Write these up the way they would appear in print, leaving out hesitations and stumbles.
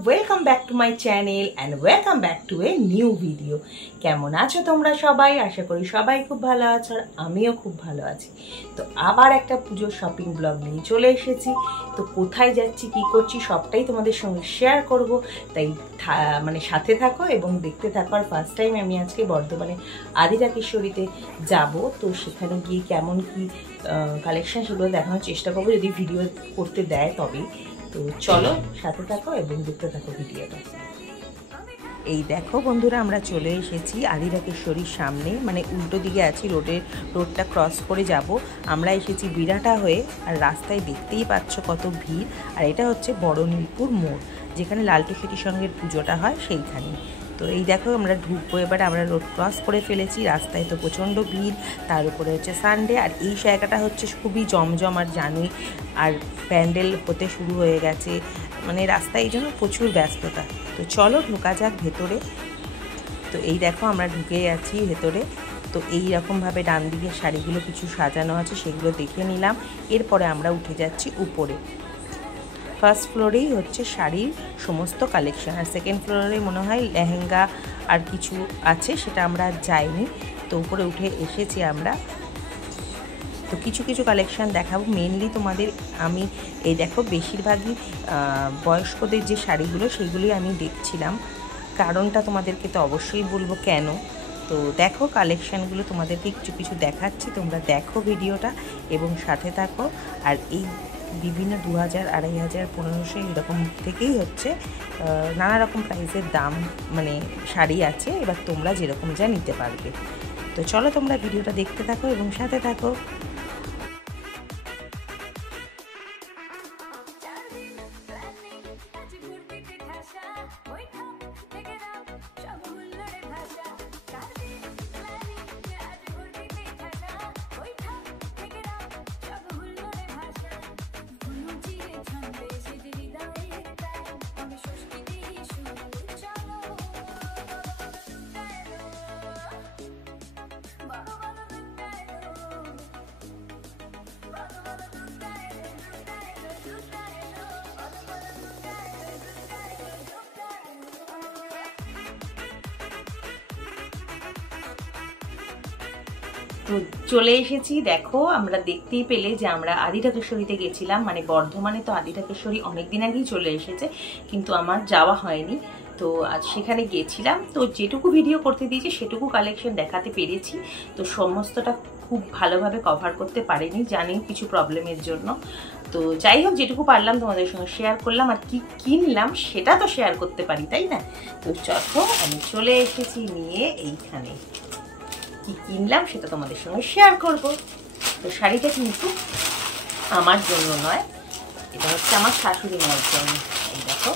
Welcome back to my channel and welcome back to a new video. केमन आछो तोमरा सबाई? आशा करी सबाई खूब भालो आछो और आमिও खूब भालो आछि। तो आबार एक पुजोर शपिंग ब्लग निये चले एसेछि। तो कोथाय जाচ্ছি কি করছি সবটাই তোমাদের সঙ্গে শেয়ার করব, তাই মানে সাথে থাকো এবং দেখতে থাকো। আর ফার্স্ট টাইম আমি আজকে বর্ধমানে আদিরাকেশ্বরীতে যাব, তো সেখানে গিয়ে কেমন কি কালেকশন সেগুলো দেখানোর চেষ্টা করব যদি ভিডিও করতে দেয় তবেই। তো চলো সাথে থাকো এবং দেখতে থাকো ভিডিওটা। এই দেখো বন্ধুরা, আমরা চলে এসেছি আদিরাকেশ্বরীর সামনে, মানে উল্টো দিকে আছি, রোডটা ক্রস করে যাব। আমরা এসেছি বিরাটা হয়ে, আর রাস্তায় দেখতেই পাচ্ছ কত ভিড়। আর এটা হচ্ছে বড় নীলপুর মোড়, যেখানে লালটুসিটির সঙ্গে পুজোটা হয় সেইখানে। তো এই দেখো আমরা ঢুকবো এবারে, আমরা রোড ক্রস করে ফেলেছি। রাস্তায় তো প্রচণ্ড ভিড়, তার উপরে হচ্ছে সানডে, আর এই জায়গাটা হচ্ছে খুবই জমজম আর জানুই, আর প্যান্ডেল হতে শুরু হয়ে গেছে, মানে রাস্তায় এই জন্য প্রচুর ব্যস্ততা। তো চলো ঢোকা যাক ভেতরে। তো এই দেখো আমরা ঢুকে যাচ্ছি ভেতরে। তো এই রকমভাবে ডান দিকের শাড়িগুলো কিছু সাজানো আছে, সেগুলো দেখে নিলাম। এরপরে আমরা উঠে যাচ্ছি উপরে। ফার্স্ট ফ্লোরেই হচ্ছে শাড়ির সমস্ত কালেকশন, আর সেকেন্ড ফ্লোরে মনে হয় লেহেঙ্গা আর কিছু আছে, সেটা আমরা যাইনি। তো উপরে উঠে এসেছি আমরা। তো কিছু কিছু কালেকশান দেখাবো মেনলি তোমাদের। আমি এই দেখো বেশিরভাগই বয়স্কদের যে শাড়িগুলো সেইগুলোই আমি দেখছিলাম, কারণটা তোমাদেরকে তো অবশ্যই বলবো কেন। তো দেখো কালেকশানগুলো তোমাদেরকে কিছু কিছু দেখাচ্ছি, তোমরা দেখো ভিডিওটা এবং সাথে থাকো। আর এই বিভিন্ন 2000, 2500, 1500 এরকম থেকেই হচ্ছে নানা রকম প্রাইসের দাম, মানে শাড়ি আছে। এবার তোমরা যেরকম যা নিতে পারবে। তো চলো তোমরা ভিডিওটা দেখতে থাকো এবং সাথে থাকো। তো চলে এসেছি, দেখো আমরা দেখতেই পেলে যে আমরা আদিরাকেশ্বরীতে গেছিলাম, মানে বর্ধমানে তো আদিরাকেশ্বরী অনেকদিন আগেই চলে এসেছে, কিন্তু আমার যাওয়া হয়নি। তো আজ সেখানে গেছিলাম, তো যেটুকু ভিডিও করতে দিয়েছি সেটুকু কালেকশন দেখাতে পেরেছি। তো সমস্তটা খুব ভালোভাবে কভার করতে পারিনি, জানি কিছু প্রবলেমের জন্য। তো যাই হোক, যেটুকু পারলাম তোমাদের সঙ্গে শেয়ার করলাম। আর কি কিনলাম সেটা তো শেয়ার করতে পারি, তাই না? তো চলো আমি চলে এসেছি নিয়ে এইখানে কি কিনলাম সেটা তোমাদের সঙ্গে শেয়ার করব। তো শাড়িটা কিন্তু আমার জন্য নয়, এটা হচ্ছে আমার শাশুড়ি মায়ের জন্য। এই দেখো,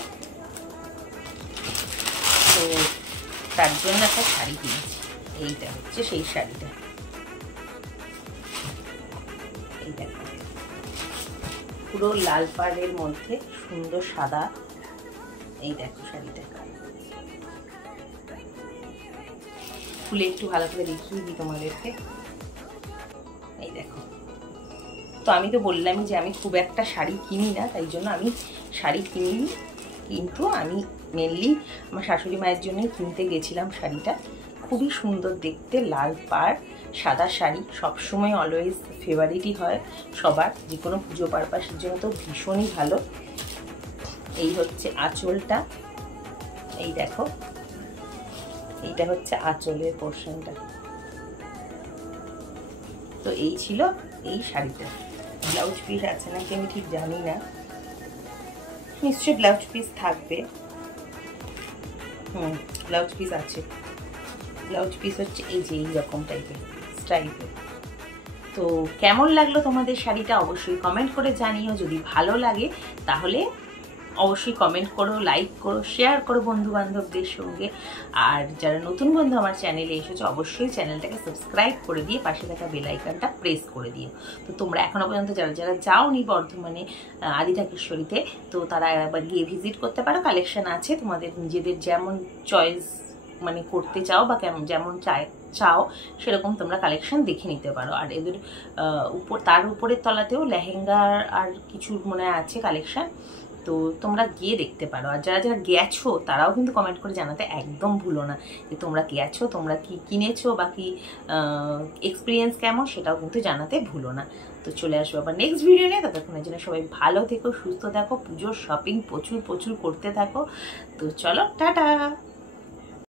তো তার জন্য একটা শাড়ি কিনেছি। এইটা হচ্ছে সেই শাড়িটা, এই দেখো পুরো লাল পাড়ের মধ্যে সুন্দর সাদা। এই দেখো শাড়িটা খুলে একটু ভালো করে দেখিয়ে দিই তোমাদেরকে। এই দেখো, তো আমি তো বললামই যে আমি খুব একটা শাড়ি কিনি না, তাই জন্য আমি শাড়ি কিনিনি, কিন্তু আমি মেনলি আমার শাশুড়ি মায়ের জন্যই কিনতে গেছিলাম শাড়িটা। খুবই সুন্দর দেখতে, লাল পাড় সাদা শাড়ি সবসময় অলওয়েজ ফেভারিটই হয় সবার, যে কোনো পুজো পারপাসের জন্য তো ভীষণই ভালো। এই হচ্ছে আঁচলটা, এই দেখো এইটা হচ্ছে আঁচলের পোর্শনটা। তো এই ছিল এই শাড়িটা। ব্লাউজ পিস আছে নাকি আমি ঠিক জানি না, নিশ্চয়ই ব্লাউজ পিস থাকবে। ব্লাউজ পিস আছে। ব্লাউজ পিস হচ্ছে এই যে এইরকম টাইপের স্টাইপের। তো কেমন লাগলো তোমাদের শাড়িটা অবশ্যই কমেন্ট করে জানিও। যদি ভালো লাগে তাহলে অবশ্যই কমেন্ট করো, লাইক করো, শেয়ার করো বন্ধু বান্ধবদের সঙ্গে। আর যারা নতুন বন্ধু আমার চ্যানেলে এসেছো অবশ্যই চ্যানেলটাকে সাবস্ক্রাইব করে দিয়ে পাশে থাকা বেল আইকনটা প্রেস করে দিও। তো তোমরা এখনো পর্যন্ত যারা যারা যাওনি বর্ধমানে আদি ঢাকেশ্বরীতে, তো তারা একবার গিয়ে ভিজিট করতে পারো। কালেকশন আছে, তোমাদের নিজেদের যেমন চয়েস মানে করতে চাও বা যেমন চাও সেরকম তোমরা কালেকশন দেখে নিতে পারো। আর এদের তার উপরের তলাতেও লেহেঙ্গা আর কিছু মনে আছে কালেকশন, তো তোমরা গিয়ে দেখতে পারো। আর যারা যারা গেছো তারাও কিন্তু কমেন্ট করে জানাতে একদম ভুলো না যে তোমরা গেছো, তোমরা কি কিনেছো বা কি এক্সপিরিয়েন্স কেমন সেটাও কিন্তু জানাতে ভুলো না। তো চলে আসবো আবার নেক্সট ভিডিও নিয়ে, ততক্ষণের জন্য সবাই ভালো থেকো, সুস্থ থাকো, পুজোর শপিং প্রচুর প্রচুর করতে থাকো। তো চলো, টাটা।